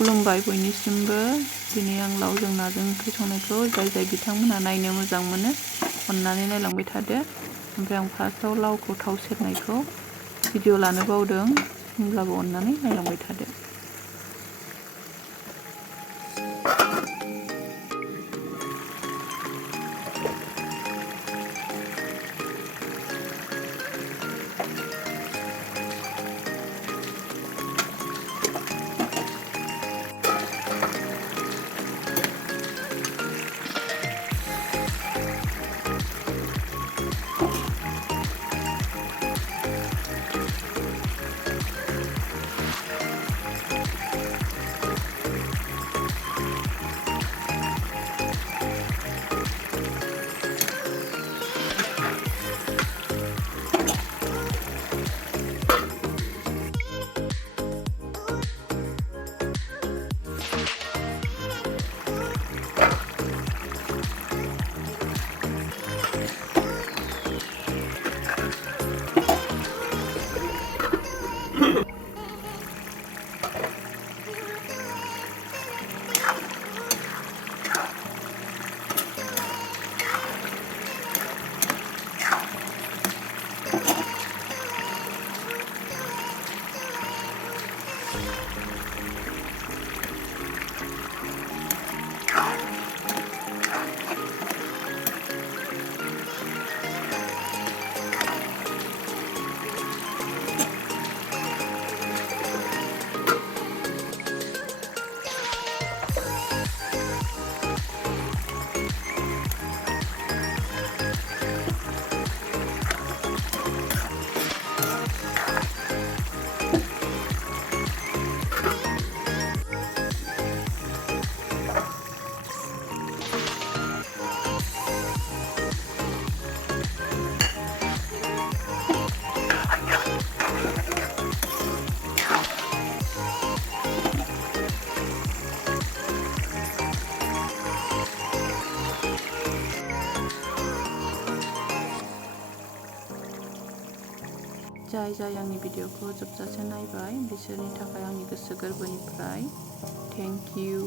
खुलुमबाय बयनिसिमबो दिनै आं लावजों नाजों ओंख्रि संनायखौ जाय बिथांमोनहा नायनो मोजां मोनो अननानै नायलांबाय थादो। ओमफ्राय आं फार्स्टआव लावखौ थाव सेरनायखौ भिडिअ लानो बावदों, होमब्लाबो अननानै नायलांबाय थादो। जाय आंनि भिडिअखौ जोबजासे नायबाय बिसोरनि थाखाय आंनि गोसो गोरबोनिफ्राय थेंक इउ।